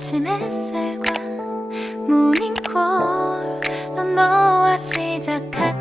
아침 햇살과 모닝콜로 너와 시작할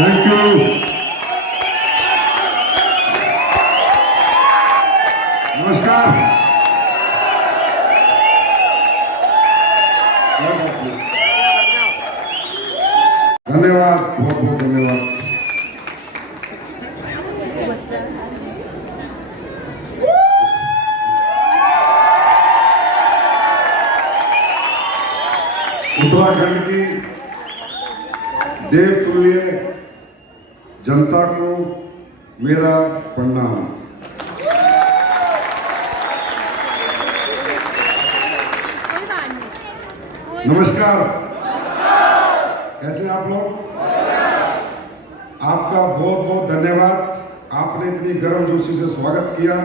Thank you. नमस्कार। धन्यवाद, बहुत बहुत धन्यवाद। उत्तराखंड की देवतुल्य जनता को मेरा प्रणाम। नमस्कार, कैसे आप लोग? आपका बहुत बहुत धन्यवाद। आपने इतनी गर्मजोशी से स्वागत किया,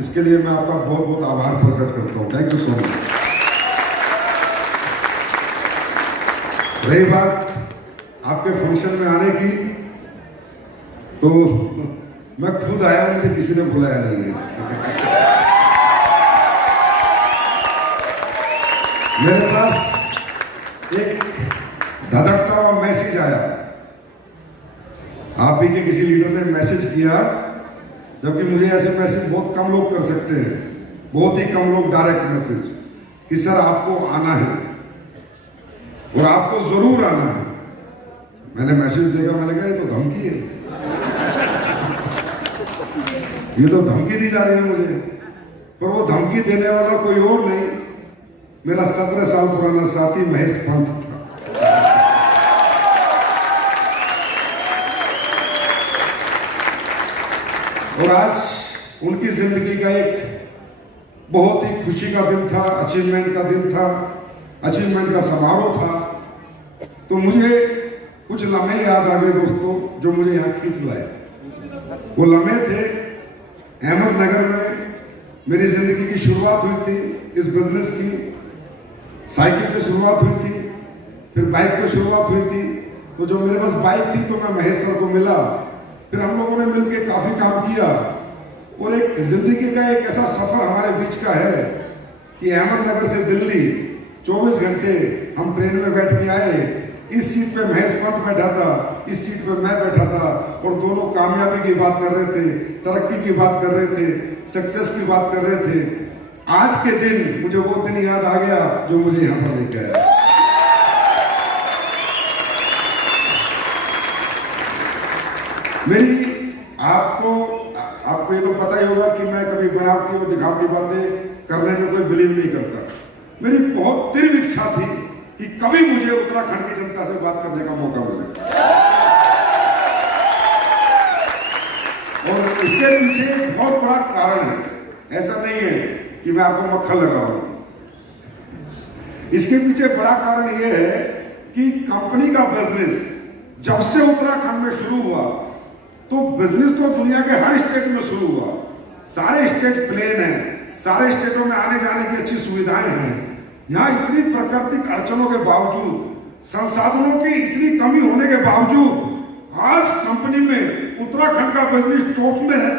इसके लिए मैं आपका बहुत बहुत आभार प्रकट करता हूँ। Thank you so much. रही बात आपके फंक्शन में आने की, तो मैं खुद आया, मुझे किसी ने बुलाया नहीं है। मेरे पास एक धड़कता हुआ मैसेज आया, आप ही के किसी लीडर ने मैसेज किया, जबकि मुझे ऐसे मैसेज बहुत कम लोग कर सकते हैं, बहुत ही कम लोग डायरेक्ट मैसेज कि सर आपको आना है और आपको जरूर आना है। मैंने मैसेज देखा, मैंने कहा ये तो धमकी है, ये तो धमकी दी जा रही है मुझे। पर वो धमकी देने वाला कोई और नहीं, मेरा 17 साल पुराना साथी महेश पंत था। और आज उनकी जिंदगी का एक बहुत ही खुशी का दिन था, अचीवमेंट का दिन था, अचीवमेंट का समारोह था। तो मुझे कुछ लम्हे याद आ गए दोस्तों, जो मुझे यहाँ खींच लाए। वो लम्हे थे, अहमदनगर में मेरी जिंदगी की शुरुआत हुई थी इस बिजनेस की। साइकिल से शुरुआत हुई थी, फिर बाइक पे शुरुआत हुई थी। तो जो मेरे पास बाइक थी तो मैं महेश सर को मिला, फिर हम लोगों ने मिलकर काफी काम किया। और एक जिंदगी का एक ऐसा सफर हमारे बीच का है कि अहमदनगर से दिल्ली 24 घंटे हम ट्रेन में बैठ के आए। इस सीट पे महेश पंत बैठा था, इस सीट पे मैं बैठा था, और दोनों कामयाबी की बात कर रहे थे, तरक्की की बात कर रहे थे, सक्सेस की बात कर रहे थे। आज के दिन मुझे वो दिन याद आ गया जो मुझे यहाँ पर लेके आया। मेरी आपको ये तो पता ही होगा कि मैं कभी बनावटी और दिखावटी बातें करने में कोई बिलीव नहीं करता। मेरी बहुत तीव्र इच्छा थी कि कभी मुझे उत्तराखंड की जनता से बात करने का मौका मिले। और इसके पीछे बहुत बड़ा कारण है, ऐसा नहीं है कि मैं आपको मक्खन लगाऊं। इसके पीछे बड़ा कारण यह है कि कंपनी का बिजनेस जब से उत्तराखंड में शुरू हुआ, तो बिजनेस तो दुनिया के हर स्टेट में शुरू हुआ, सारे स्टेट प्लेन हैं, सारे स्टेटों में आने जाने की अच्छी सुविधाएं हैं। यहाँ इतनी प्राकृतिक अड़चनों के बावजूद, संसाधनों की इतनी कमी होने के बावजूद आज कंपनी में उत्तराखंड का बिजनेस टॉप में है।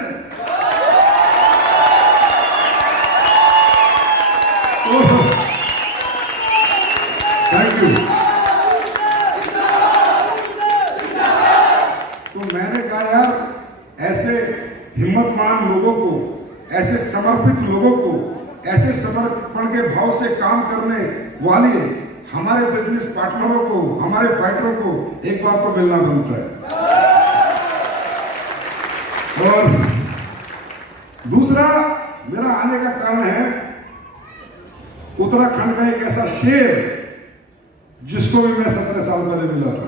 Thank you. तो मैंने कहा यार, ऐसे हिम्मतवान लोगों को, ऐसे समर्पित लोगों को, ऐसे समर्पण के भाव से काम करने वाले हमारे बिजनेस पार्टनरों को, हमारे फाइटरों को एक बार तो मिलना बनता है। और दूसरा मेरा आने का कारण है उत्तराखंड का एक ऐसा शेर जिसको भी मैं 17 साल पहले मिला था,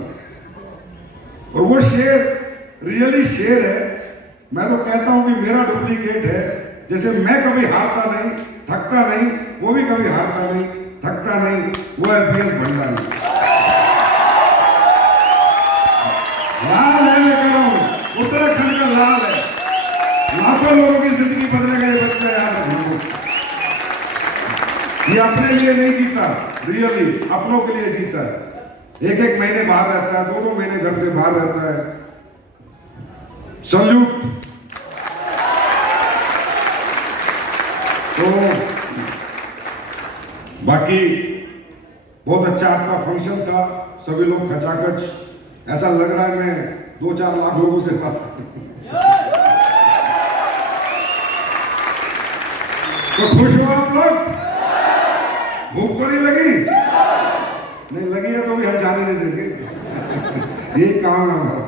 और वो शेर रियली शेर है। मैं तो कहता हूं कि मेरा डुप्लीकेट है। जैसे मैं कभी हारता नहीं, थकता नहीं, वो भी कभी हारता नहीं, थकता नहीं, वो है PS भंडारी। लाल है, मैं कह रहा हूं, उत्तराखंड का लाल है। लाखों लोगों की जिंदगी बदलेगा ये बच्चा, याद रखो। ये अपने लिए नहीं जीता, रियली अपनों के लिए जीता है। एक एक महीने बाहर रहता है, 2-2 महीने घर से बाहर रहता है। सल्यूट। तो बाकी बहुत अच्छा आपका फंक्शन था, सभी लोग खचाखच, ऐसा लग रहा है मैं 2-4 लाख लोगों से बात। तो खुश हो आप लोग? भूख तो नहीं लगी? नहीं लगी है तो भी हम जाने नहीं देंगे। ये काम है हमारा।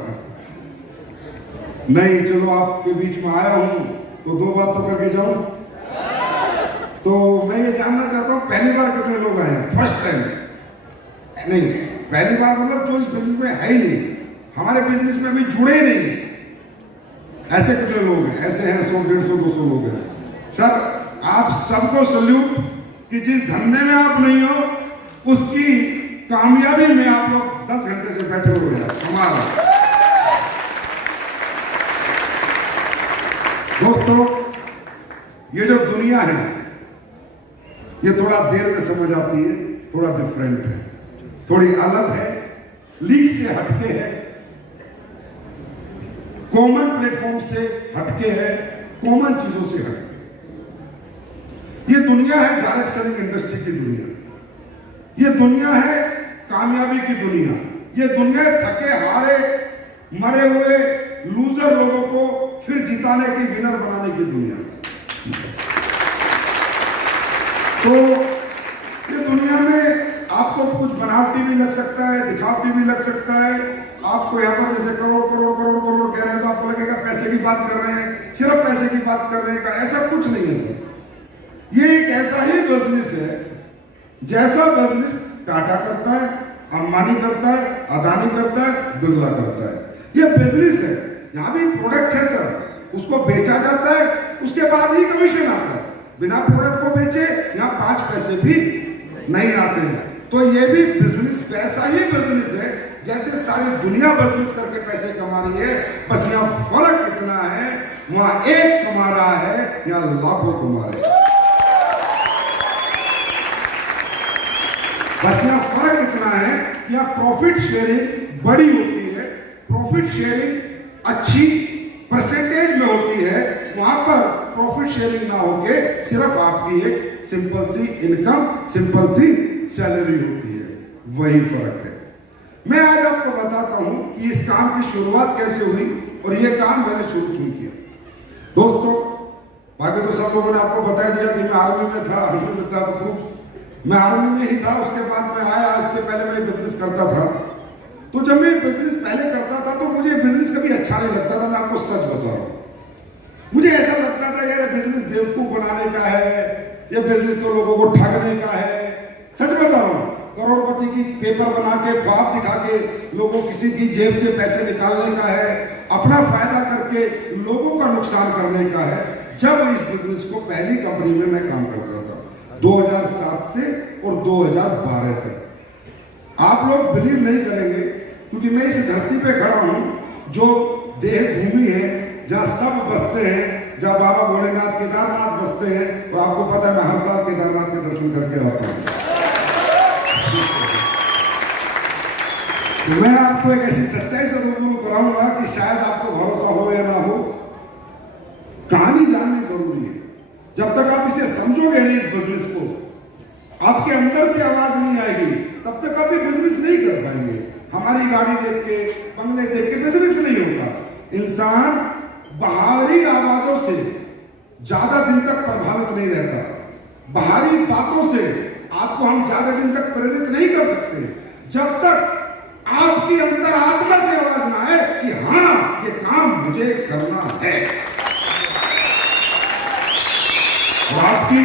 नहीं, चलो आपके बीच में आया हूं तो 2 बात तो करके जाऊं। तो मैं ये जानना चाहता हूं, पहली बार कितने लोग आए हैं? फर्स्ट टाइम नहीं, पहली बार मतलब जो इस बिजनेस में है ही नहीं, हमारे बिजनेस में अभी जुड़े ही नहीं, ऐसे कितने लोग हैं? ऐसे हैं 100, 150, 200 लोग हैं। सर आप सबको सल्यूट कि जिस धंधे में आप नहीं हो उसकी कामयाबी में आप लोग 10 घंटे से बैठे हो यार, कमाल। दोस्तों, ये जो दुनिया है ये थोड़ा देर में समझ आती है, थोड़ा डिफरेंट है, थोड़ी अलग है, लीक से हटके है, कॉमन प्लेटफॉर्म से हटके है, कॉमन चीजों से हटके। ये दुनिया है डायरेक्ट सेलिंग इंडस्ट्री की दुनिया, ये दुनिया है कामयाबी की दुनिया, ये दुनिया थके हारे मरे हुए लूजर लोगों को फिर जिताने की, विनर बनाने की दुनिया। तो ये दुनिया में आपको कुछ बनावटी भी लग सकता है, दिखावटी भी लग सकता है। आपको यहाँ पर जैसे करोड़ करोड़ करोड़ करोड़ कह रहे हैं तो आपको लगेगा पैसे की बात कर रहे हैं, सिर्फ पैसे की बात कर रहे हैं। ऐसा कुछ नहीं है सर, ये एक ऐसा ही बिजनेस है जैसा बिजनेस टाटा करता है, अंबानी करता है, अदानी करता है, बिरला करता है। ये बिजनेस है, यहाँ भी प्रोडक्ट है सर, उसको बेचा जाता है, उसके बाद ही कमीशन आता है। बिना प्रोडक्ट को बेचे यहाँ 5 पैसे भी नहीं आते हैं। तो ये भी बिजनेस वैसा ही बिजनेस है जैसे सारी दुनिया बिजनेस करके पैसे कमा रही है, बस यहाँ फर्क इतना है, वहां एक कमा रहा है, यहाँ लाखों कमा रहे हैं। बस यहाँ फर्क इतना है कि यहाँ प्रॉफिट शेयरिंग बड़ी होती है, प्रॉफिट शेयरिंग अच्छी परसेंटेज में होती है। वहां पर प्रॉफिट शेयरिंग ना होके सिर्फ आपकी एक सिंपल सी इनकम, सिंपल सी सैलरी होती है, वही फर्क है। मैं आज आपको बताता हूं कि इस काम की शुरुआत कैसे हुई और ये काम मैंने शुरू क्यों किया। दोस्तों, बाकी तो सब लोगों ने आपको बता दिया कि मैं आर्मी में था, मैं आर्मी में ही था, उसके बाद मैं आया, इससे पहले मैं बिजनेस करता था। तो जब मैं बिजनेस पहले करता था तो मुझे बिजनेस कभी अच्छा नहीं लगता था, मैं आपको सच बता रहा हूं। मुझे ऐसा लगता था यार बिजनेस बेवकूफ बनाने का है, ये बिजनेस तो लोगों को ठगने का है। सच बता रहा हूं, करोड़पति की पेपर बना के, ख्वाब दिखा के लोगों किसी की जेब से पैसे निकालने का है, अपना फायदा करके लोगों का नुकसान करने का है। जब इस बिजनेस को पहली कंपनी में मैं काम करता था 2007 से और 2012 तक, आप लोग बिलीव नहीं करेंगे क्योंकि मैं इस धरती पे खड़ा हूं जो देवभूमि है जहाँ सब बसते हैं, जहाँ बाबा भोलेनाथ केदारनाथ बसते हैं। और आपको पता है मैं हर साल केदारनाथ के दर्शन करके आता हूँ। तो मैं आपको एक ऐसी सच्चाई से रूबरू कराऊंगा कि शायद आपको भरोसा हो या ना हो, कहानी जाननी जरूरी है। जब तक आप इसे समझोगे नहीं, इस बिजनेस को, आपके अंदर से आवाज नहीं आएगी, तब तक आप ये बिजनेस नहीं कर पाएंगे। हमारी गाड़ी देख के, बंगले देख के बिजनेस नहीं होता। इंसान बाहरी आवाजों से ज्यादा दिन तक प्रभावित नहीं रहता। बाहरी बातों से आपको हम ज्यादा दिन तक प्रेरित नहीं कर सकते जब तक आपकी अंतरात्मा से आवाज ना आए कि हाँ, ये काम मुझे करना है। और आपकी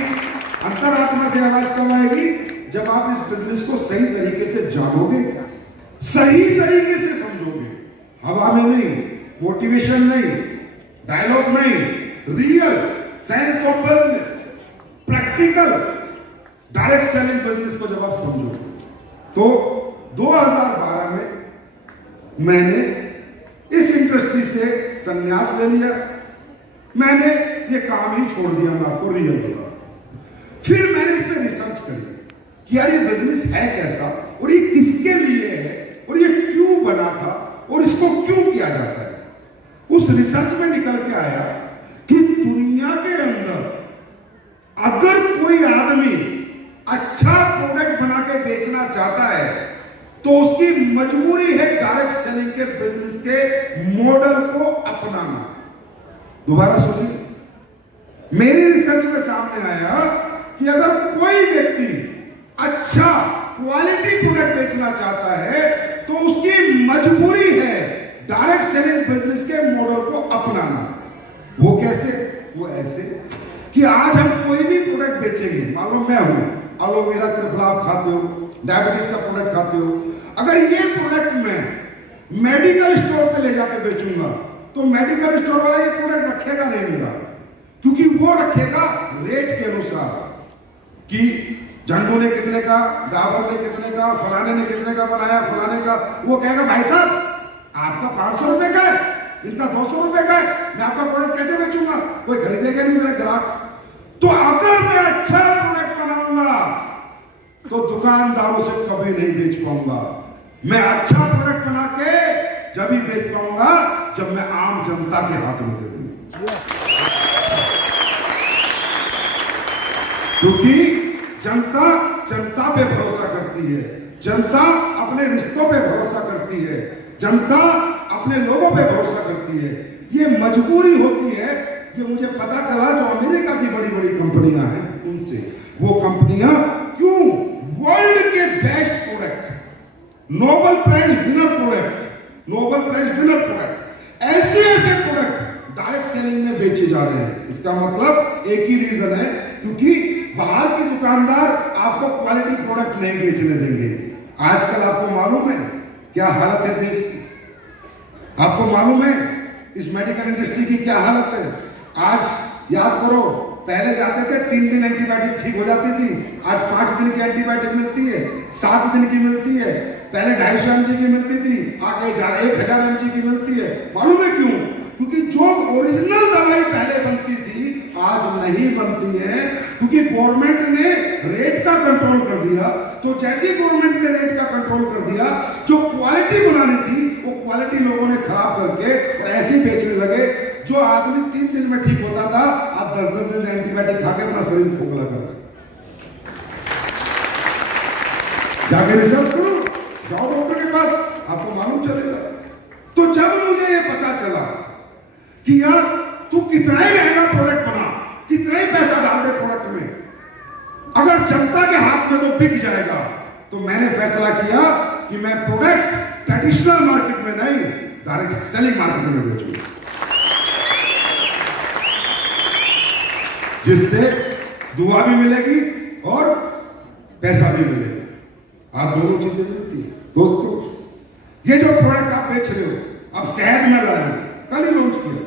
अंतरात्मा से आवाज कब आएगी? जब आप इस बिजनेस को सही तरीके से जानोगे, सही तरीके से समझोगे। हवा में नहीं, मोटिवेशन नहीं, डायलॉग नहीं, real sense of business, practical direct selling business को जब आप समझोगे। तो 2012 में मैंने इस इंडस्ट्री से संन्यास ले लिया। मैंने ये काम ही छोड़ दिया, मैं आपको रियल बता। फिर मैंने इस पे रिसर्च करी कि यार ये बिजनेस है कैसा, और ये किसके लिए है, और ये क्यों बना था, और इसको क्यों किया जाता है। उस रिसर्च में निकल के आया कि दुनिया के अंदर अगर कोई आदमी अच्छा प्रोडक्ट बना के बेचना चाहता है तो उसकी मजबूरी है डायरेक्ट सेलिंग के बिजनेस के मॉडल को अपनाना। दोबारा सुनिए, मेरी रिसर्च में सामने आया कि अगर कोई व्यक्ति अच्छा क्वालिटी प्रोडक्ट बेचना चाहता है तो उसकी मजबूरी है डायरेक्ट सेलिंग बिजनेस के मॉडल को अपनाना। वो कैसे? वो ऐसे कि आज हम कोई भी प्रोडक्ट बेचेंगे, मालूम मैं हूं एलोवेरा त्रिफला आप खाते हो, डायबिटीज का प्रोडक्ट खाते हो, अगर ये प्रोडक्ट मैं मेडिकल स्टोर पे ले जाकर बेचूंगा तो मेडिकल स्टोर वाला ये प्रोडक्ट रखेगा नहीं मेरा, क्योंकि वो रखेगा रेट के अनुसार कि झंडू ने कितने का, डाबर ने कितने का, फलाने ने कितने का बनाया, फलाने का। वो कहेगा भाई साहब आपका 500 रुपए का है, इनका 200 रुपए का है, मैं आपका प्रोडक्ट कैसे बेचूंगा? कोई खरीदेगा नहीं मेरा ग्राहक। तो अगर मैं अच्छा प्रोडक्ट बनाऊंगा तो दुकानदारों से कभी नहीं बेच पाऊंगा। मैं अच्छा प्रोडक्ट बना के जब ही बेच पाऊंगा जब मैं आम जनता के हाथ में दे दूंगा, क्योंकि जनता पे भरोसा करती है, जनता अपने रिश्तों पे भरोसा करती है, जनता अपने लोगों पे भरोसा करती है। ये मजबूरी होती है। ये मुझे पता चला जो अमेरिका की बड़ी बड़ी कंपनियां हैं उनसे, वो कंपनियां क्यों वर्ल्ड के best product, Nobel prize winner product, ऐसे प्रोडक्ट डायरेक्ट सेलिंग में बेचे जा रहे हैं। इसका मतलब एक ही रीजन है, क्योंकि बाहर के दुकानदार आपको क्वालिटी प्रोडक्ट नहीं बेचने देंगे। आजकल आपको मालूम है क्या हालत है देश की? आपको मालूम है इस मेडिकल इंडस्ट्री की क्या हालत है? आज याद करो, पहले जाते थे 3 दिन एंटीबायोटिक ठीक हो जाती थी, आज 5 दिन की एंटीबायोटिक मिलती है, 7 दिन की मिलती है। पहले 250 mg की मिलती थी, आगे 1000 mg की मिलती है। मालूम है क्यों? क्योंकि जो ओरिजिनल दवाई पहले बनती थी आज नहीं बनती है, क्योंकि गवर्नमेंट ने रेट का कंट्रोल कर दिया। तो जैसे गवर्नमेंट ने रेट का कंट्रोल कर दिया, जो क्वालिटी बनानी थी वो क्वालिटी लोगों ने खराब करके और ऐसे बेचने लगे। जो आदमी 3 दिन में ठीक होता था आज 10-10 दिन एंटीबायोटिक खा के अपना शरीर खोखला कर, जाके रिसर्च करो, जाओ डॉक्टर के पास, आपको मालूम चलेगा। तो जब मुझे ये पता चला कि यार तू कितना ही महंगा प्रोडक्ट बना, कितना ही पैसा डाल दे प्रोडक्ट में, अगर जनता के हाथ में तो बिक जाएगा, तो मैंने फैसला किया कि मैं प्रोडक्ट ट्रेडिशनल मार्केट में नहीं डायरेक्ट सेलिंग मार्केट में बेचूंगा, जिससे दुआ भी मिलेगी और पैसा भी मिलेगा। आप दोनों चीजें मिलती है। दोस्तों, ये जो प्रोडक्ट आप बेच रहे हो, अब शहद में लाए हो, कल ही लॉन्च किया,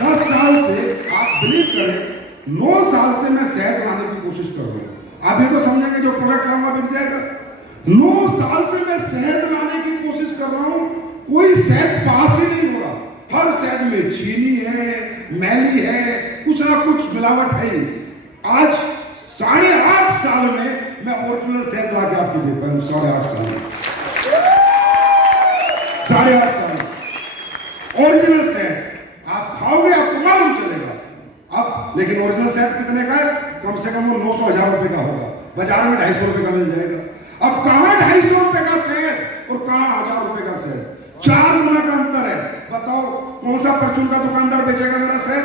10 साल से आप बिलीव करें, 9 साल से मैं शहद लाने की कोशिश कर रहा हूं। आप ये तो समझेंगे जो प्रोडक्ट लाऊंगा बिक जाएगा। 9 साल से मैं शहद लाने की कोशिश कर रहा हूं, कोई शहद पास ही नहीं हो रहा। हर शहद में चीनी है, मैली है, कुछ ना कुछ मिलावट है ही। आज 8.5 साल में मैं ओरिजिनल शहद ला के आपको दे पाऊं। 8.5 साल में 8.5 साल ओरिजिनल शहद आप खाओगे, आपको मालूम चलेगा। अब लेकिन ओरिजिनल शहद कितने का है? कम से कम वो 900-1000 रुपए का होगा, बाजार में 250 रुपए का मिल जाएगा। अब कहां 250 रुपए का शहद और कहां 1000 रुपए का शहद? 4 गुना का अंतर है। बताओ कौन सा परचून का दुकानदार बेचेगा मेरा शहद?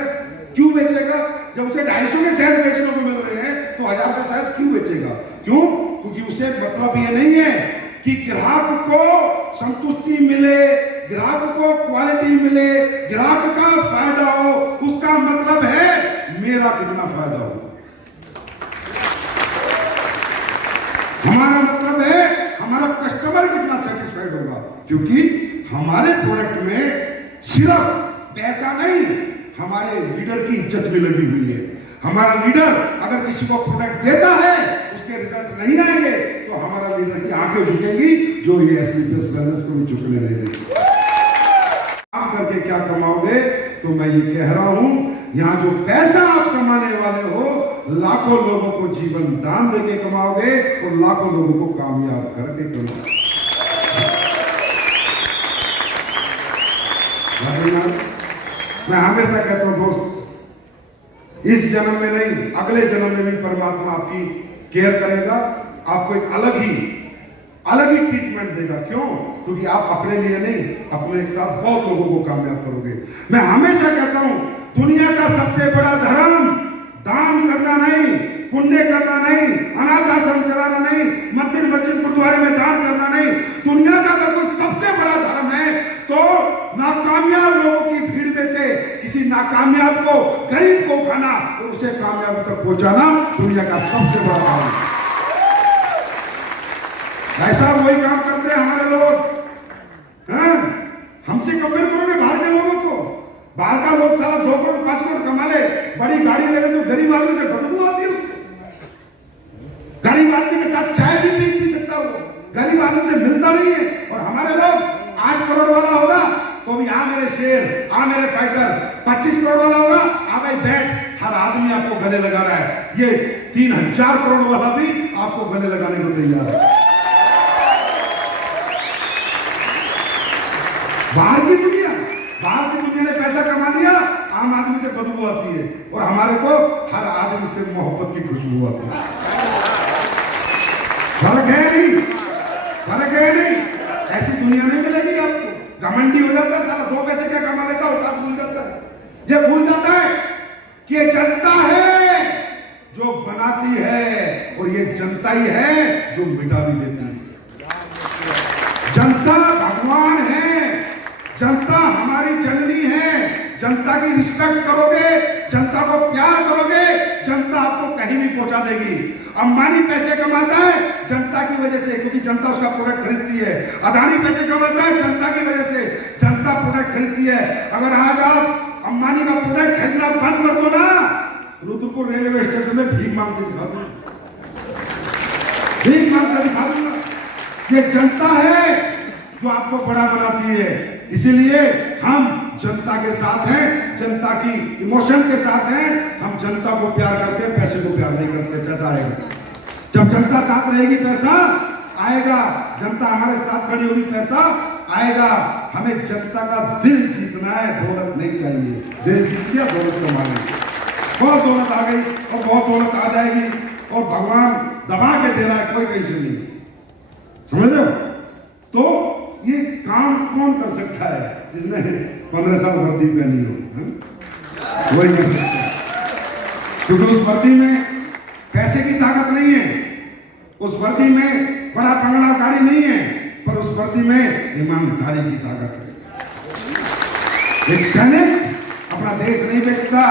क्यों बेचेगा? जब उसे 250 के शहद बेचने को मिल रहे हैं तो 1000 का शहद क्यों बेचेगा? क्यों? क्योंकि उसे मतलब ये नहीं है कि ग्राहक को संतुष्टि मिले, ग्राहक को क्वालिटी मिले, ग्राहक का फायदा हो। उसका मतलब है मेरा कितना फायदा होगा। हमारा मतलब है हमारा कस्टमर कितना सेटिस्फाइड होगा। क्योंकि हमारे प्रोडक्ट में सिर्फ पैसा नहीं, हमारे लीडर की इज्जत भी लगी हुई है। हमारा लीडर अगर किसी को प्रोडक्ट देता है, उसके रिजल्ट नहीं आएंगे तो हमारा लीडर की आंखें झुकेंगी, जो ये एसलीपीएस बैलेंस को भी झुकने नहीं देगी। काम करके क्या कमाओगे? तो मैं ये कह रहा हूं, यहां जो पैसा आप कमाने वाले हो, लाखों लोगों को जीवन दान देके कमाओगे और लाखों लोगों को कामयाब करके कमाओगे। मैं हमेशा कहता हूं दोस्त, इस जन्म में नहीं, अगले जन्म में भी परमात्मा आपकी केयर करेगा, आपको एक अलग ही ट्रीटमेंट देगा। क्यों? क्योंकि आप अपने लिए नहीं, अपने एक साथ बहुत लोगों को कामयाब करोगे। मैं हमेशा कहता हूं, दुनिया का सबसे बड़ा धर्म दान करना नहीं, पुण्य करना नहीं, अनाथ आश्रम चलाना नहीं, मंदिर मस्जिद गुरुद्वारे में दान करना नहीं। दुनिया का अगर कोई सबसे बड़ा धर्म है तो नाकामयाब लोगों की भीड़ में से किसी नाकामयाब को, गरीब को उठाना और उसे कामयाबी तक पहुंचाना दुनिया का सबसे बड़ा काम है। ऐसा वही काम करते हैं हमारे लोग। हमसे कंपेयर करोगे बाहर के लोगों को? बाहर का लोग सारा 2 करोड़ 5 करोड़ कमा ले, बड़ी गाड़ी ले ले, तो गरीब आदमी से बदबू आती है उसको। गरीब आदमी के साथ चाय भी नहीं पी सकता, वो गरीब आदमी से मिलता नहीं है। और हमारे लोग 8 करोड़ वाला होगा तो भी आ मेरे शेर, आ मेरे फाइटर। 25 करोड़ वाला होगा, आ भाई बैठ। हर आदमी आपको गले लगा रहा है। ये 3000 करोड़ वाला भी आपको गले लगाने को तैयार है। बाहर की दुनिया ने पैसा कमा लिया, आम आदमी से बदबू आती है, और हमारे को हर आदमी से मोहब्बत की खुशबू आती है। फर्क है नहीं, फर्क है नहीं। ऐसी दुनिया नहीं मिलेगी आपको। घमंडी हो जाता है साला, 2 पैसे क्या कमा लेता होता, भूल जाता है। ये भूल जाता है कि ये जनता है जो बनाती है, और ये जनता ही है जो मिटा भी देती है। जनता भगवान है, जनता हमारी जननी है। जनता की रिस्पेक्ट करोगे, जनता को प्यार करोगे, जनता आपको कहीं भी पहुंचा देगी। अंबानी पैसे कमाता है जनता की वजह से, क्योंकि जनता उसका प्रोडक्ट खरीदती है। अदानी पैसे कमाता है जनता की वजह से, जनता प्रोडक्ट खरीदती है। अगर आज आप अंबानी का प्रोडक्ट खरीदना बंद कर दो ना, रुद्रपुर रेलवे स्टेशन में भीख मांगते दिखा दूंगा, भीख मांगते दिखा दूंगा। ये जनता है जो आपको बड़ा बनाती है। इसीलिए हम जनता के साथ हैं, जनता की इमोशन के साथ हैं। हम जनता को प्यार करते हैं, पैसे को प्यार नहीं करते। पैसा आएगा जब जनता साथ रहेगी, पैसा आएगा। जनता हमारे साथ खड़ी होगी, पैसा आएगा। हमें जनता का दिल जीतना है, दौलत नहीं चाहिए। दिल जीत लिया, दौलत कमा लेंगे। बहुत दौलत आ गई और बहुत दौलत आ जाएगी, और भगवान दबा के दे रहा है, कोई टेंशन नहीं। समझ लो? तो ये काम कौन कर सकता है? जिसने 15 साल वर्दी पहनी हो, वही कर सकता है। क्योंकि उस वर्दी में पैसे की ताकत नहीं है, उस वर्दी में बड़ा बंगला गाड़ी नहीं है, पर उस वर्दी में ईमानदारी की ताकत है। एक सैनिक अपना देश नहीं बेचता।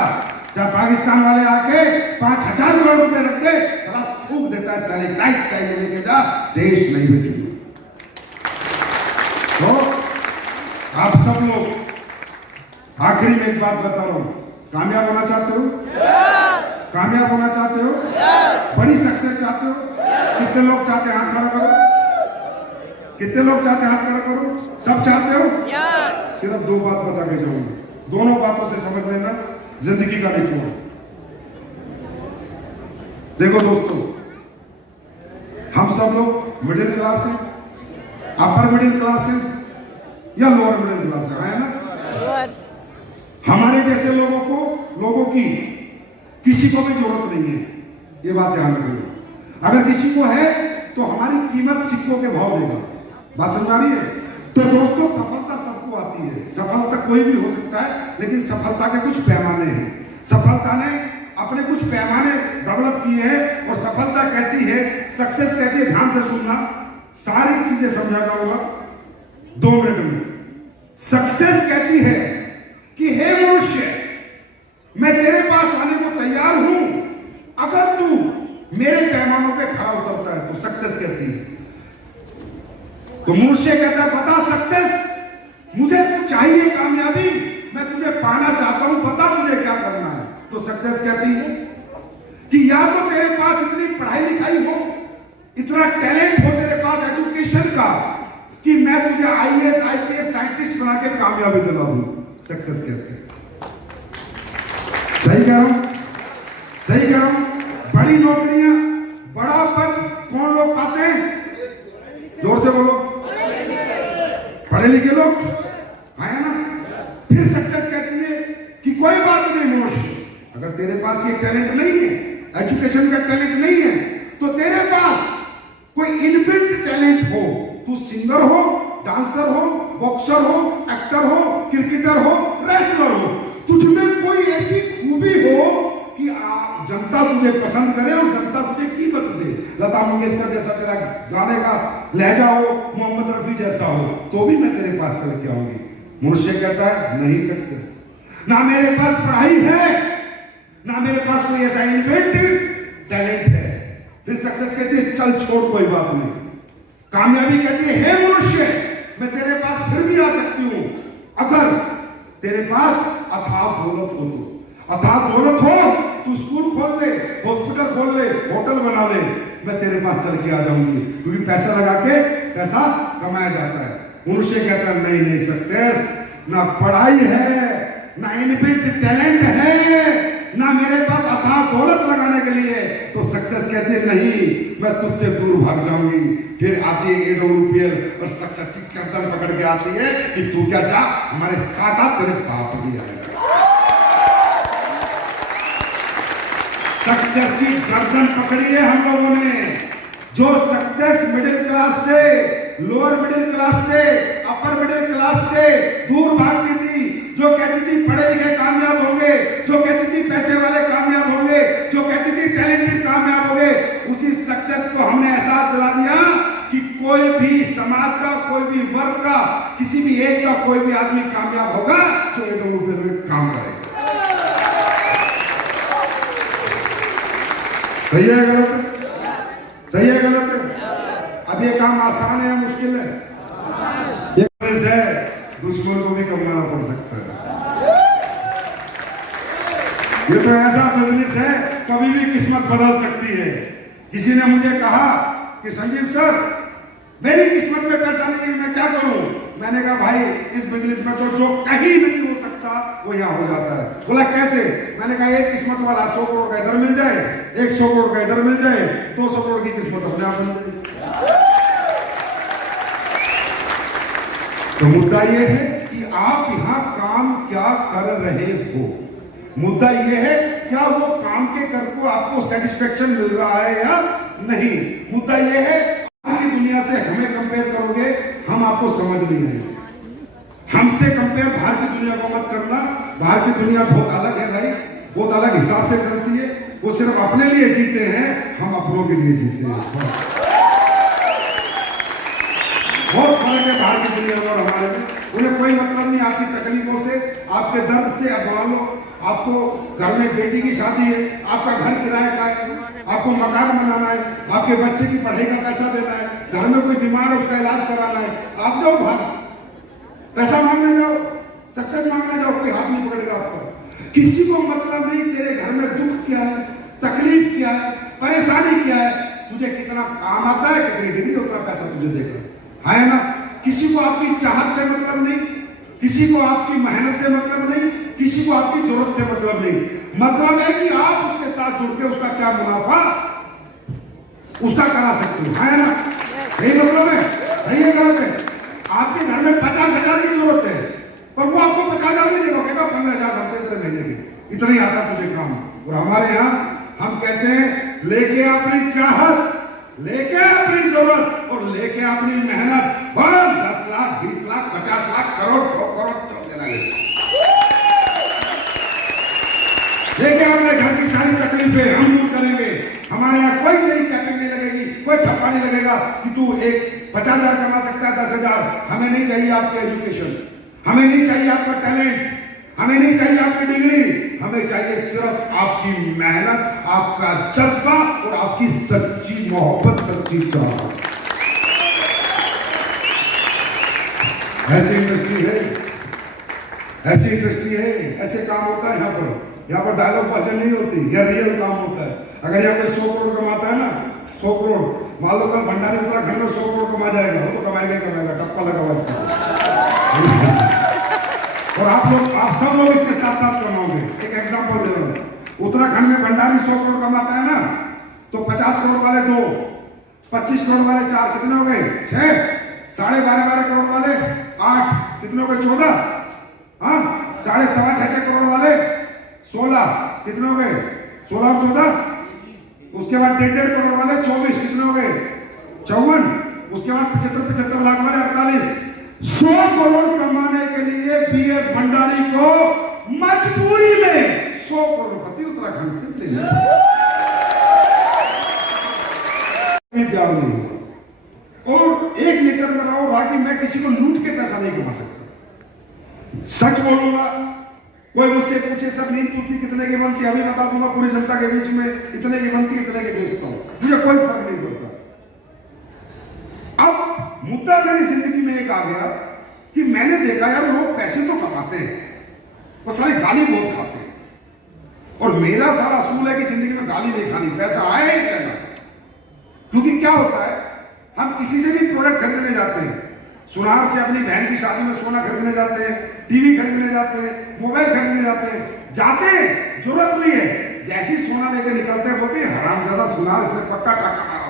जब पाकिस्तान वाले आके 5000 करोड़ रुपए रखते, सारा थूक देता है सैनिक, राइट चाहिए लेके जा, देश नहीं बेचूंगा। तो आप सब लोग, आखिरी में एक बात बता रहा हूं, कामयाब होना चाहते हो? कामयाब होना चाहते हो? बड़ी सक्सेस चाहते हो? कितने लोग चाहते हैं? हाथ खड़ा करो। कितने लोग चाहते हैं? हाथ खड़ा करो। सब चाहते हो? सिर्फ दो बात बता के जाऊंगा, दोनों बातों से समझ लेना जिंदगी का निचोड़। देखो दोस्तों, हम सब लोग मिडिल क्लास हैं, अपर मिडिल क्लास हैं या लोअर मिडिल क्लास है ना? हमारे जैसे लोगों की किसी को भी जरूरत नहीं है, ये बात ध्यान रखना। अगर किसी को है तो हमारी कीमत सिक्कों के भाव देगा। बात समझ आ रही है? तो दोस्तों, सफलता सबको आती है, सफलता कोई भी हो सकता है, लेकिन सफलता के कुछ पैमाने हैं। सफलता ने अपने कुछ पैमाने डेवलप किए हैं और सफलता कहती है, सक्सेस कहती है, ध्यान से सुनना, सारी चीजें समझा जाऊंगा 2 मिनट में। सक्सेस कहती है कि हे मनुष्य, मैं तेरे पास आने को तैयार हूं अगर तू मेरे पैमानों पे खड़ा उतरता है, तो सक्सेस कहती है। तो मनुष्य कहता है, बता सक्सेस, मुझे चाहिए कामयाबी, मैं तुझे पाना चाहता हूं, बता मुझे क्या करना है। तो सक्सेस कहती है कि या तो तेरे पास इतनी पढ़ाई लिखाई हो, इतना टैलेंट हो तेरे पास एजुकेशन का कि मैं तुझे आईएएस आईपीएस साइंटिस्ट बना के कामयाबी दिला दूं। सक्सेस कहते हैं। सही कह रहा हूं? सही कह रहा हूं? बड़ी नौकरियां, बड़ा पद कौन लोग पाते हैं? जोर से बोलो। पढ़े लिखे लोग है ना? फिर सक्सेस कहती है कि कोई बात नहीं मनुष्य, अगर तेरे पास ये टैलेंट नहीं है, एजुकेशन का टैलेंट नहीं है, तो तेरे पास कोई इनबिल्ट टैलेंट हो, तू सिंगर हो, डांसर हो, बॉक्सर हो, एक्टर हो, क्रिकेटर हो, रेसलर हो, तुझमें कोई ऐसी खूबी हो कि जनता तुझे पसंद करे और जनता तुझे कीमत दे। लता मंगेशकर जैसा तेरा गाने का लहजा हो, मोहम्मद रफी जैसा हो, तो भी मैं तेरे पास चल के आऊंगी। मनुष्य कहता है नहीं सक्सेस, ना मेरे पास पढ़ाई है, ना मेरे पास कोई ऐसा इनबिल्ट टैलेंट है। फिर सक्सेस कहती है चल छोड़, कोई बात नहीं। कामयाबी कहती है हे मनुष्य, मैं तेरे पास फिर भी आ सकती हूं अगर तेरे पास अथाह दौलत हो। तो अथाह दौलत हो, तू स्कूल खोल ले, हॉस्पिटल खोल ले, होटल बना ले, मैं तेरे पास चल के आ जाऊंगी, क्योंकि पैसा लगा के पैसा कमाया जाता है। मनुष्य कहता है नहीं नहीं सक्सेस, ना पढ़ाई है, ना इनबिल्ट टैलेंट है, ना मेरे पास अथाह दौलत लगाने के लिए। तो सक्सेस कहती है नहीं, मैं तुझसे दूर भाग जाऊंगी। फिर आती है AWPL और सक्सेस की गर्दन पकड़ के आती है कि तू क्या जा, हमारे साथ आ, तेरे बाप भी आएगा। सक्सेस की गर्दन पकड़ी है हम लोगों ने। जो सक्सेस मिडिल क्लास से, लोअर मिडिल क्लास से, अपर मिडिल क्लास से दूर भागती थी, जो कहती थी पढ़े लिखे कामयाब होंगे, जो कहती थी पैसे वाले कामयाब होंगे, जो कहती थी टैलेंटेड कामयाब होंगे, उसी सक्सेस को हमने एहसास दिला दिया कि कोई भी समाज का, कोई भी वर्ग का, किसी भी एज का कोई भी आदमी कामयाब होगा जो AWPL में काम करेगा। सही है गलत है? सही है गलत है? अब ये काम आसान है या मुश्किल है? ये है, दुश्मन को भी कमाना पड़ सकता है। ये तो ऐसा बिजनेस है, कभी भी किस्मत बदल सकती है। किसी ने मुझे कहा कि संजीव सर, मेरी किस्मत में पैसा नहीं है, मैं क्या करूं? मैंने कहा भाई, इस बिजनेस में तो जो कहीं नहीं हो सकता वो यहां हो जाता है। बोला कैसे? मैंने कहा एक किस्मत वाला 100 करोड़ का इधर मिल जाए, 100 करोड़ का इधर मिल जाए, 200 करोड़ की किस्मत अपने आप मिल जाए। तो मुद्दा ये है कि आप यहां काम क्या कर रहे हो। मुद्दा ये है क्या वो काम के कर को आपको सेटिस्फेक्शन मिल रहा है या नहीं। मुद्दा ये है की दुनिया से हमें कंपेयर करोगे, हम आपको समझ नहीं आएंगे। हमसे कंपेयर बाहर की दुनिया को मत करना। बाहर की दुनिया बहुत अलग है भाई, बहुत अलग हिसाब से चलती है। वो सिर्फ अपने लिए जीते हैं, हम अपनों के लिए जीते हैं। बहुत फर्क है बाहर की दुनिया में और हमारे में। उन्हें कोई मतलब नहीं आपकी तकलीफों से, आपके दर्द से। अब मान लो आपको घर में बेटी की शादी है, आपका घर किराए का है, आपको मकान बनाना है, आपके बच्चे की पढ़ाई का पैसा देना है, घर में कोई बीमार है उसका इलाज कराना है, आप जाओ बाहर पैसा मांगने जाओ, सक्सेस मांगने जाओ, कोई हाथ नहीं पकड़ेगा आपका। किसी को मतलब नहीं तेरे घर में दुख क्या है, तकलीफ क्या है, परेशानी क्या है, तुझे कितना काम आता है, कितनी डिग्री, उतना पैसा तुझे देगा। है ना? किसी को आपकी चाहत से मतलब नहीं, किसी को आपकी मेहनत से मतलब नहीं, किसी को आपकी जरूरत से मतलब नहीं। मतलब है कि आप उसके साथ जुड़ के उसका क्या मुनाफा उसका करा सकते हो, है ना? यही मतलब है। सही है गलत है? आपके घर में 50,000 की जरूरत है, पर वो आपको 50,000 नहीं देगा, कहता 15,000 बनते तेरे महीने के, इतना ही आता तुझे काम। और हमारे यहाँ हम कहते हैं लेके अपनी चाहत, लेके अपनी जरूरत और लेके अपनी मेहनत, बड़ा 10 लाख 20 लाख 50 लाख करोड़ 100 करोड़ तो देना लेके अपने घर की सारी तकलीफें हम दूर करेंगे। हमारे यहाँ कोई तेरी कैपिंग नहीं लगेगी, कोई ठप्पा नहीं लगेगा कि तू एक 50,000 कमा सकता है 10,000। हमें नहीं चाहिए आपकी एजुकेशन, हमें नहीं चाहिए आपका टैलेंट, हमें नहीं चाहिए आपकी डिग्री, हमें चाहिए सिर्फ आपकी मेहनत, आपका जज्बा और आपकी सच्ची मोहब्बत, सच्ची चाह। ऐसी इंडस्ट्री है, ऐसी इंडस्ट्री है, ऐसे काम होता है यहाँ पर। यहाँ पर डायलॉग भजन नहीं होती, यह रियल काम होता है। अगर यहाँ पे 100 करोड़ कमाता है ना, 100 करोड़, मान लो कल भंडारी उत्तराखंड में 100 करोड़ कमा जाएगा, वो तो कमाएगा ही कमाएगा, टप्पा लगा हुआ। और आप सब लोग इसके साथ साथ कमाओगे। एक एग्जांपल दे रहा हूं, उत्तराखंड में भंडारी 100 करोड़ कमाता है ना, तो 50 करोड़ वाले 2, 25 करोड़ वाले 4, कितने हो गए? 6, 12.5 करोड़ वाले 8, कितने हो गए? 14, हाँ, 6.5 करोड़ वाले 16, कितने हो गए? 16 और 14, उसके बाद 1.5 करोड़ वाले 24, कितने हो गए? 54, उसके बाद 75 लाख वाले 48। 100 करोड़ कमाने के लिए बीएस भंडारी को मजबूरी में 100 करोड़पति उत्तराखंड से ले लिया। प्यार नहीं हुआ और एक नेचर में रहा कि मैं किसी को लूट के पैसा नहीं कमा सकता। सच बोलूंगा, कोई मुझसे पूछे सर नीम तुलसी कितने की बनती है, अभी बता दूंगा पूरी जनता के बीच में इतने की बनती है, इतने की बेचता हूं, मुझे कोई फर्क नहीं पड़ता। अब मुद्दा मेरी जिंदगी में एक आ गया कि मैंने देखा यार लोग पैसे तो कमाते हैं, वो सारे गाली बहुत खाते हैं, और मेरा सारा असूल है कि जिंदगी में गाली नहीं खानी, पैसा आए ही चलना। क्योंकि क्या होता है, हम किसी से भी प्रोडक्ट खरीदने जाते हैं, सुनार से अपनी बहन की शादी में सोना खरीदने जाते हैं, टीवी खरीदने जाते हैं, मोबाइल खरीदने जाते हैं, जरूरत नहीं है, जैसी सोना लेके निकलते हैं बोलते हैं हरामजादा सुनार, इसने पक्का टाका मारा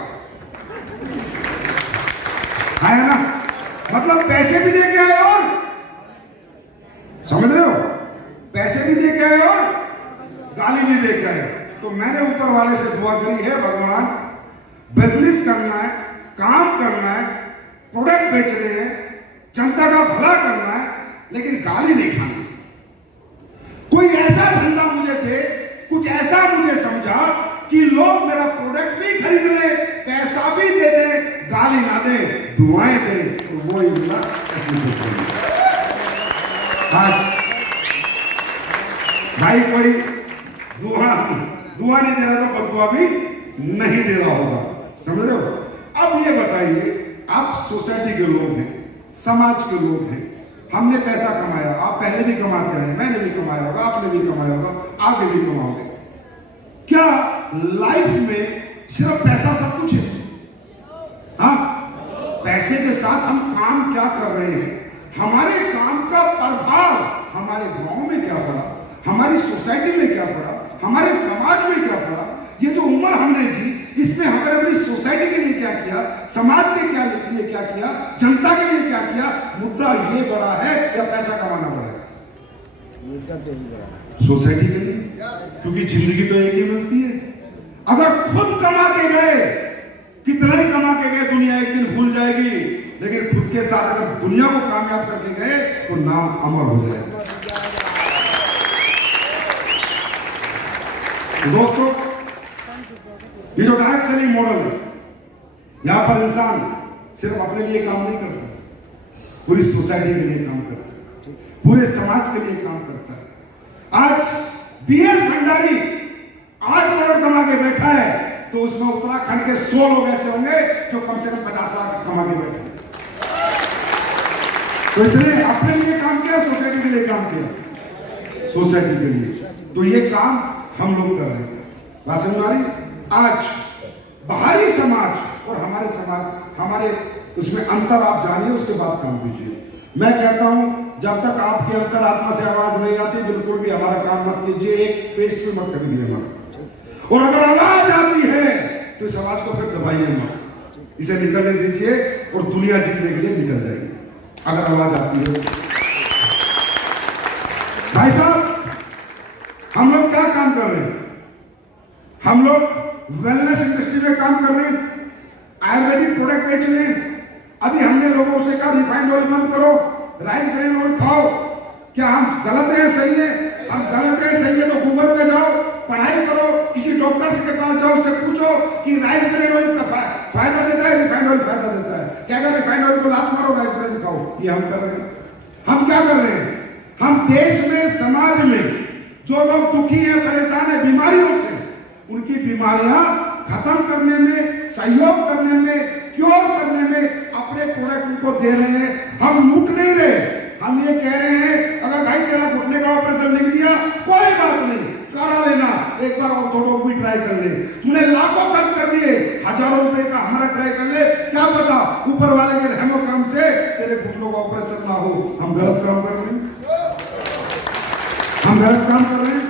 है ना? मतलब पैसे भी दे के आए और समझ रहे हो, पैसे भी दे के आए और गाली भी दे के आए। तो मैंने ऊपर वाले से दुआ करी है, भगवान बिजनेस करना है, काम करना है, प्रोडक्ट बेचने हैं, जनता का भला करना है, लेकिन गाली नहीं खानी। कोई ऐसा धंधा मुझे दे, कुछ ऐसा मुझे समझा कि लोग मेरा प्रोडक्ट भी खरीद ले, पैसा भी दे दे, गाली ना दे, दुआएं दे, तो वो ही मिला। आज भाई कोई दुआ नहीं दे रहा तो बदुआ भी नहीं दे रहा होगा, समझ रहे हो? अब ये बताइए, आप सोसाइटी के लोग हैं, समाज के लोग हैं, हमने पैसा कमाया, आप पहले भी कमाते रहे, मैंने भी कमाया होगा, आपने भी कमाया होगा, आगे भी कमाओगे। क्या लाइफ में सिर्फ पैसा सब कुछ है? हाँ, पैसे के साथ हम काम क्या कर रहे हैं, हमारे काम का प्रभाव हमारे गांव में क्या पड़ा, हमारी सोसाइटी में क्या पड़ा, हमारे समाज में क्या पड़ा, ये जो उम्र हमने जी इसमें हमने अपनी सोसाइटी के लिए क्या किया, समाज के लिए क्या किया, जनता के लिए क्या किया। मुद्दा ये बड़ा है या पैसा कमाना बड़ा है? सोसाइटी के लिए, क्योंकि जिंदगी तो एक ही मिलती है। अगर खुद कमा के गए, कितना ही कमा के गए, दुनिया एक दिन भूल जाएगी, लेकिन खुद के साथ अगर दुनिया को कामयाब करके गए तो नाम अमर हो जाएगा। दोस्तों, ये जो डायरेक्ट सेलिंग मॉडल है, यहां पर इंसान सिर्फ अपने लिए काम नहीं करता, पूरी सोसाइटी के लिए काम करता है, पूरे समाज के लिए काम करता है। आज बीएस भंडारी 8 करोड़ कमा के बैठा है, तो उसमें उत्तराखंड के 100 लोग ऐसे होंगे जो कम से कम 50 लाख कमा के बैठे। तो इसने अपने लिए काम किया, सोसाइटी के लिए काम किया, सोसाइटी के लिए। तो ये काम हम लोग कर रहे हैं। बात समझ आ रही? आज बाहरी समाज और हमारे समाज, हमारे उसमें अंतर आप जानिए, उसके बाद काम कीजिए। मैं कहता हूं जब तक आपकी अंतरात्मा से आवाज नहीं आती बिल्कुल भी हमारा काम मत कीजिए, एक पेस्ट भी मत खरीदिए हमारा। और अगर आवाज आती है तो इस आवाज को फिर दबाइए मत, इसे निकलने दीजिए और दुनिया जीतने के लिए निकल जाएगी अगर आवाज आती है। भाई साहब, हम लोग क्या काम कर रहे हैं? हम लोग वेलनेस इंडस्ट्री में काम कर रहे हैं, आयुर्वेदिक प्रोडक्ट बेच रहे हैं। अभी हमने लोगों से कहा रिफाइंड ऑयल बंद करो, राइस ब्रेन ऑयल खाओ। क्या हम गलत हैं? सही है? हम गलत हैं सही है तो गूगल पे जाओ, पढ़ाई करो, किसी डॉक्टर के पास जाओ, उससे पूछो कि राइस ब्रेन ऑयल का फायदा देता है, रिफाइंड ऑयल फायदा देता है। क्या अगर रिफाइंड ऑयल को लात मारो, राइस ब्रेन खाओ, ये हम कर रहे हैं। हम क्या कर रहे हैं? हम देश में, समाज में जो लोग दुखी हैं, परेशान हैं बीमारियों से, उनकी बीमारियां खत्म करने में, सहयोग करने में, क्योर करने में अपने प्रोडक्ट उनको दे रहे हैं। हम लूट नहीं रहे, हम ये कह रहे हैं अगर भाई तेरा घुटने का ऑपरेशन लिख दिया कोई बात नहीं, करा लेना, एक बार ऑर्थोडॉक भी ट्राई कर ले। तूने लाखों खर्च कर दिए, हजारों रुपए का हमारा ट्राई कर ले, क्या पता ऊपर वाले के रहमो करम से तेरे घुटनों का ऑपरेशन ना हो। हम गलत काम कर रहे हैं, हम गलत काम कर रहे हैं।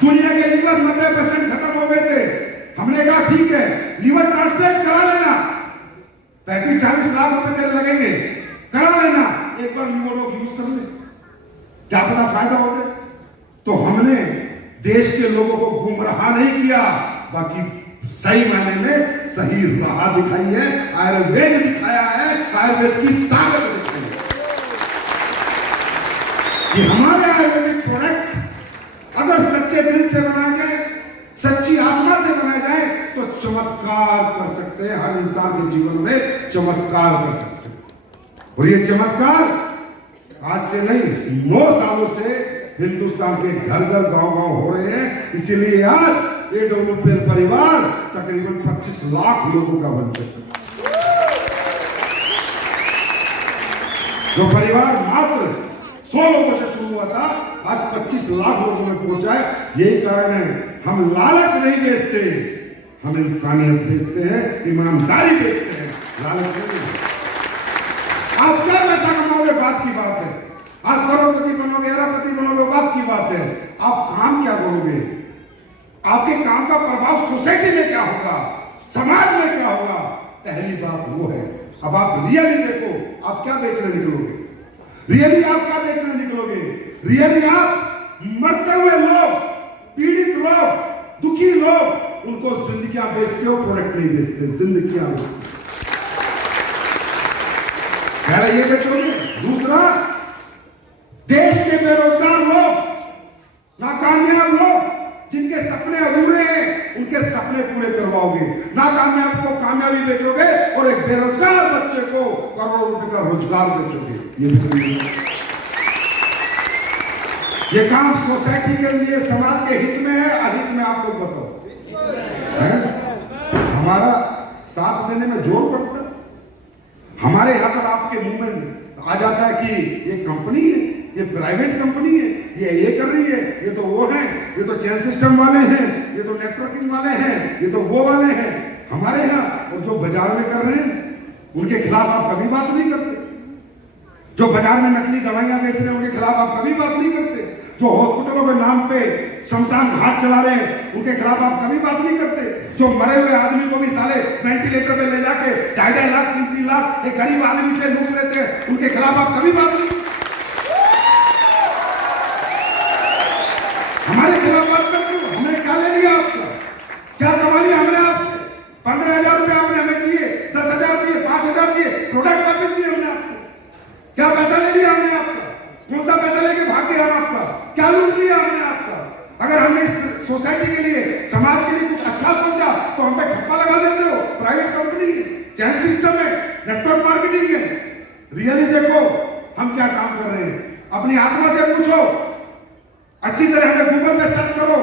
दुनिया के लीवर 90% खत्म हो गए थे, हमने कहा ठीक है लीवर ट्रांसप्लांट करा लेना, 35-40 लाख रुपए तेरे लगेंगे, करा लेना, एक बार लीवर लोग यूज कर ले, क्या पता फायदा हो जाए। तो हमने देश के लोगों को गुमराह नहीं किया, बाकी सही मायने में सही राह दिखाई है, आयुर्वेद दिखाया है, आयुर्वेद की ताकत दिखाई है। ये हमारे आयुर्वेदिक प्रोडक्ट अगर सच्चे दिल से बनाए जाए, सच्ची आत्मा से बनाए जाए तो चमत्कार कर सकते हैं, हर इंसान के जीवन में चमत्कार कर सकते हैं। और ये चमत्कार आज से नहीं, 9 सालों से हिंदुस्तान के घर घर गांव गांव हो रहे हैं। इसीलिए आज एडब्ल्यूपीएल परिवार तकरीबन 25 लाख लोगों का बन चुका है। जो परिवार मात्र 100 लोगों से शुरू हुआ था, आज 25 लाख लोगों में पहुंचा है। यही कारण है हम लालच नहीं बेचते, हम इंसानियत बेचते हैं, ईमानदारी बेचते हैं, लालच नहीं। आप क्या पैसा कमाओगे बात की बात है, आप करोड़पति बनोगे, अरबपति बनोगे बात की बात है, आप काम क्या करोगे? आपके काम का प्रभाव सोसाइटी में क्या होगा, समाज में क्या होगा, पहली बात वो है। अब आप रियली देखो, आप क्या बेचने निकलोगे? रियली आप क्या बेचने निकलोगे? रियली आप मरते हुए लोग, पीड़ित लोग, दुखी लोग, उनको जिंदगियां बेचते हो, प्रोडक्ट नहीं बेचते, जिंदगियां बेचते। पहले ये बेचोगे। दूसरा, देश के बेरोजगार लोग, नाकामयाब लोग, जिनके सपने अधूरे हैं, उनके सपने पूरे करवाओगे। नाकामयाब को कामयाबी बेचोगे और एक बेरोजगार बच्चे को करोड़ों रुपए का रोजगार बेचोगे। ये काम सोसाइटी के लिए, समाज के हित में है, अहित में आप लोग बताओ है? हमारा साथ देने में जोर पड़ता है। हमारे यहाँ पर आपके मुंह में आ जाता है कि ये कंपनी है, ये प्राइवेट कंपनी है, ये कर रही है, ये तो वो है, ये तो चेन सिस्टम वाले हैं, ये तो नेटवर्किंग वाले हैं, ये तो वो वाले हैं। हमारे यहाँ और जो बाजार में कर रहे हैं उनके खिलाफ आप कभी बात नहीं करते। जो बाजार में नकली दवाइयां बेच रहे हैं उनके खिलाफ आप कभी बात नहीं करते। जो हॉस्पिटलों के नाम पे शमशान घाट चला रहे हैं उनके खिलाफ आप कभी बात नहीं करते। जो मरे हुए आदमी को भी साले वेंटिलेटर पे ले जाके 2.5 लाख 3-3 लाख एक गरीब आदमी से लूट लेते हैं, उनके खिलाफ आप कभी बात नहीं। हमारे खिलाफ बात करते हो। हमने क्या ले लिया आपका? क्या कमा लिया हमने आपसे? 15,000 रुपए आपने हमें दिए, 10,000 दिए, 5,000 दिए, प्रोडक्ट वापस दिए हमने आपको। क्या पैसा ले लिया हमने आपका? कौन सा पैसा लेके भाग गए हम आपका? क्या लूट लिया हमने आपका? अगर हमने इस सोसाइटी के लिए, समाज के लिए कुछ अच्छा सोचा तो हम पे ठप्पा लगा देते हो। प्राइवेट कंपनी है, चैन सिस्टम है, नेटवर्क मार्केटिंग है। रियली देखो हम क्या काम कर रहे हैं, अपनी आत्मा से पूछो, अच्छी तरह हमें गूगल पे सर्च करो,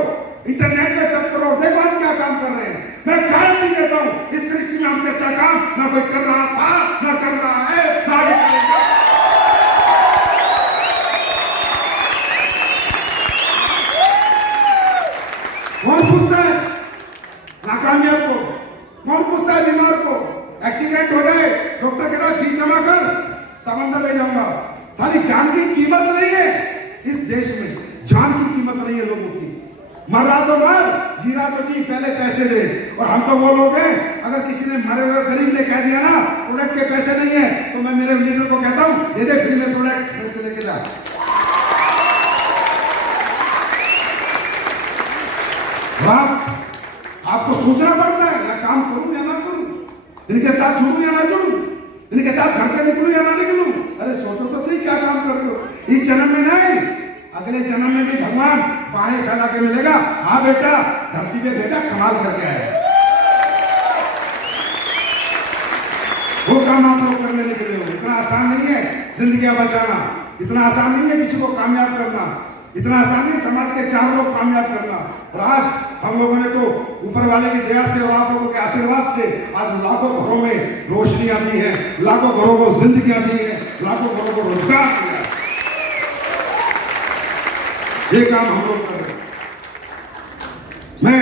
इंटरनेट पे सर्च करो, देखो हम क्या काम कर रहे हैं। मैं गारंटी देता हूं इस दृष्टि में हमसे अच्छा काम ना कोई कर रहा था, ना कर रहा है, ना आगे करेगा। कौन पूछता है नाकामयाब को? कौन पूछता है बीमार को? एक्सीडेंट हो जाए फीस जमा कर, तब अंदर ले जाऊंगा। सारी जान की कीमत नहीं है इस देश में, जान की कीमत नहीं है लोगों की। मर रहा तो मर, जी रहा तो जी, पहले पैसे दे। और हम तो वो लोग हैं, अगर किसी ने मरे हुए गरीब ने कह दिया ना प्रोडक्ट के पैसे नहीं है, तो मैं मेरे लीडर को कहता हूं दे दे फ्री में प्रोडक्ट, घर से लेके जा। आपको सोचना पड़ता है, या काम करूं या ना करूं, इनके साथ जुड़ूं या ना जुड़ूं, इनके साथ घर से निकलूं या ना निकलूं। अरे सोचो तो सही क्या काम कर रहे हो। इस जन्म में नहीं, अगले जन्म में भी भगवान बाहें फैला के मिलेगा। हाँ बेटा, धरती पे भेजा, कमाल करके आया। वो काम आप लोग करने निकले हो। इतना आसान नहीं है जिंदगियां बचाना, इतना आसान नहीं है किसी को कामयाब करना, इतना आसान नहीं समाज के 4 लोग कामयाब करना। और आज हम लोगों ने तो ऊपर वाले की दया से और आप लोगों के आशीर्वाद से आज लाखों घरों में रोशनियां दी है, लाखों घरों को जिंदगियां दी है, लाखों घरों को रोजगार दिया। ये काम हम लोग कर रहे हैं। मैं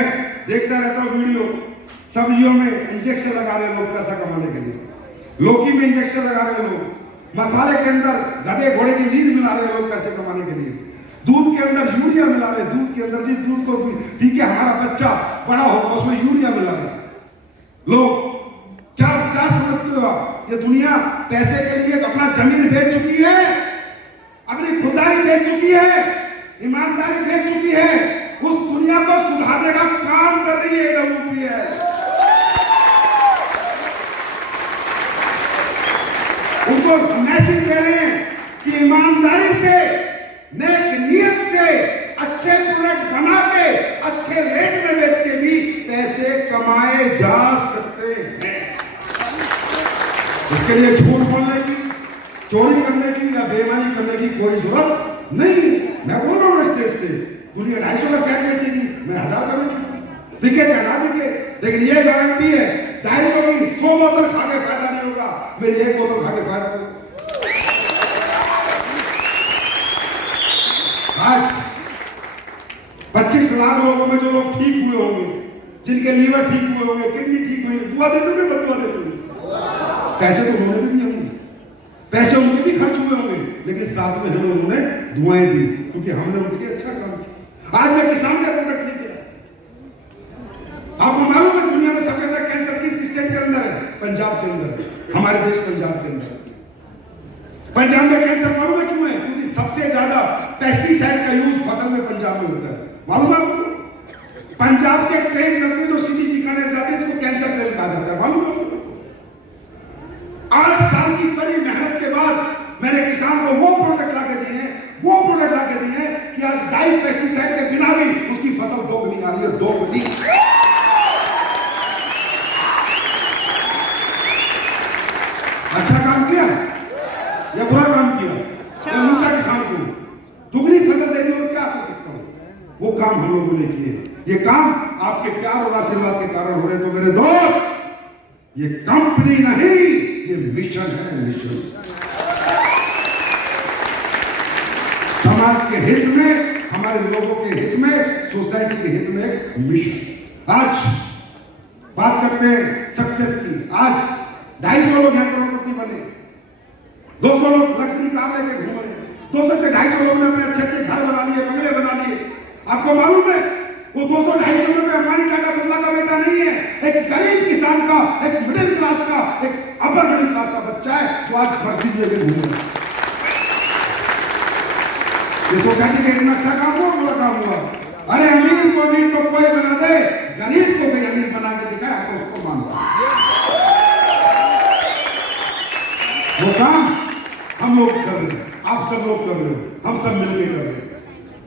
देखता रहता हूं वीडियो, सब्जियों में इंजेक्शन लगा रहे लोग पैसा कमाने के लिए, लौकी में इंजेक्शन लगा रहे लोग, मसाले के अंदर गधे घोड़े की नींद मिला रहे लोग पैसे कमाने के लिए, दूध के अंदर यूरिया मिला रहे, दूध के अंदर जी दूध को पी के हमारा बच्चा बड़ा होगा, उसमें यूरिया मिला रहे लोग। क्या क्या समझते हो आप? ये दुनिया पैसे के लिए अपना जमीन बेच चुकी है, अपनी खुददारी बेच चुकी है, ईमानदारी बेच चुकी है। उस दुनिया को सुधारने का काम कर रही है AWPS। उनको मैसेज दे रहे हैं कि ईमानदारी से, नेक नियत से अच्छे प्रोडक्ट बना के अच्छे रेट में बेच के भी पैसे कमाए जा सकते हैं। इसके लिए झूठ बोलने की, चोरी करने की या बेईमानी करने की कोई जरूरत नहीं। मैं बोल रहा हूं स्टेज से, दुनिया 250 का शहर बेचेगी, मैं 1000 का बेचूंगा, बिके चाहे ना बिके, लेकिन ये गारंटी है 250 की 100 बोतल खा के फायदा नहीं होगा, मेरी 1 बोतल खा के फायदा होगा। आज 25 लाख लोगों में जो लोग ठीक हुए होंगे, जिनके लीवर ठीक हुए होंगे, किडनी ठीक हुई, दुआ देते होंगे, बदुआ देते होंगे। पैसे तो उन्होंने भी दिए होंगे, पैसे उनके भी खर्च हुए होंगे, लेकिन साथ में हमें उन्होंने दुआएं दी, क्योंकि हमने उनके लिए अच्छा काम किया। आज मैं किसान का प्रोडक्ट नहीं किया। आपको मालूम है दुनिया में सबसे ज्यादा कैंसर किस स्टेट के अंदर है? पंजाब के अंदर, हमारे देश पंजाब के अंदर। पंजाब में कैंसर मालूम है क्यों है? क्योंकि सबसे ज्यादा पेस्टिसाइड का यूज फसल में पंजाब में होता है। मालूम है आपको? पंजाब से ट्रेन चलती है जो सीधी बीकानेर जाती है, इसको कैंसर ट्रेन कहा जाता है। मालूम है? 8 साल की कड़ी मेहनत के बाद मैंने किसान को वो प्रोडक्ट लाके दिए हैं, वो प्रोडक्ट लाके दिए हैं कि आज डाई पेस्टिसाइड के बिना भी उसकी फसल दोगुनी आ रही है, दोगुनी। अच्छा काम किया या बुरा काम किया? या लूटा किसान को, दुगनी फसल दे दी, और क्या कर सकता हूं? वो काम हम लोगों ने किए। ये काम आपके प्यार और आशीर्वाद के कारण हो रहे। तो मेरे दोस्त, ये कंपनी नहीं, ये मिशन है, मिशन। समाज के हित में, हमारे लोगों के हित में, सोसाइटी के हित में एक मिशन। आज बात करते हैं सक्सेस की। आज 250 लोग यहाँ करोड़पति बने, 200 लोग लक्ष्मी कार लेके घूम रहे, 200 से 250 लोगों ने अपने अच्छे अच्छे घर बना लिए, बंगले बना लिए। आपको मालूम है वो 200-250 रुपए अंबानी टाटा बिरला का बेटा नहीं है, एक गरीब किसान का, एक मिडिल क्लास का, एक अपर मिडिल क्लास का बच्चा है जो आज मर्सिडीज लेके घूम रहा है। ये सोसाइटी का इतना अच्छा काम हुआ, बुरा काम हुआ? अरे अमीर को अमीर तो कोई बना दे, गरीब को भी अमीर बना के दिखाए तो उसको मानता। वो काम हम लोग कर रहे हैं, आप सब लोग कर रहे हो, हम सब मिलकर कर रहे हैं।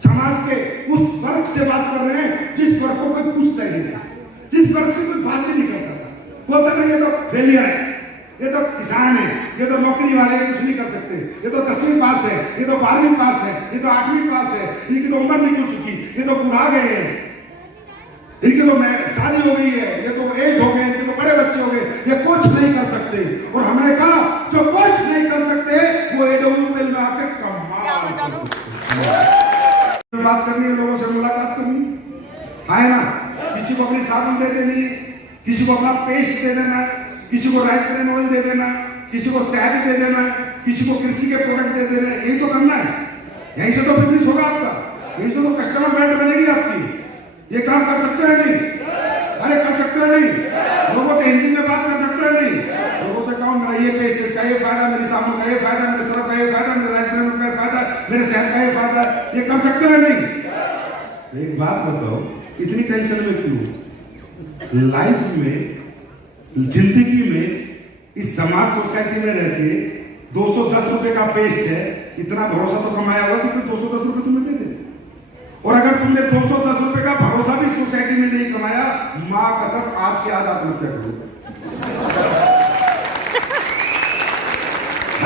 समाज के उस वर्ग से बात कर रहे हैं जिस वर्ग को कोई पूछता ही नहीं था, जिस वर्ग से कोई बात ही नहीं करता था। बोलता था ये तो फेलियर है, ये तो किसान है, ये तो नौकरी वाले कुछ नहीं कर सकते, ये तो 10वीं पास है, ये तो 12वीं पास है, ये तो 8वीं पास है, इनकी तो उम्र निकल चुकी, ये तो बुढ़ा गए हैं, इनकी तो शादी हो गई है, ये तो एज हो गए, इनके तो बड़े बच्चे हो गए, ये कुछ नहीं कर सकते। और हमने कहा जो कुछ नहीं कर सकते वो AWPS में आके कमाल कर सकते हैं। बात करनी है, लोगों से मुलाकात करनी है ना, किसी को अपनी साबुन दे देनी है, किसी को अपना पेस्ट दे देना, किसी को राइस ब्रेन ऑयल दे देना, किसी को शहद दे देना है, किसी को कृषि के प्रोडक्ट दे देना है, यही तो करना है। यहीं से तो बिजनेस होगा आपका, यहीं से तो कस्टमर ब्रांड बनेगी आपकी। ये काम कर सकते हैं नहीं? अरे कर सकते हैं नहीं? लोगों से हिंदी में बात कर सकते हैं नहीं? लोगों से कहो मेरा ये पेस्ट, इसका ये फायदा, मेरी साबुन का ये फायदा, मेरे सर्फ का ये फायदा, मेरे राइस ब्रांड का ये फायदा, मेरे शहद का ये फायदा, ये कर सकते हैं नहीं? एक बात बताओ, इतनी टेंशन में क्यों? लाइफ में, जिंदगी में, इस समाज सोसाइटी में रहते 210 रुपए का पेस्ट है, इतना भरोसा तो कमाया होगा कि कोई 210 रुपए तुम्हें दे दे। और अगर तुमने 210 रुपए का भरोसा भी सोसाइटी में नहीं कमाया, मां कसम आज के आज आत्महत्या करो।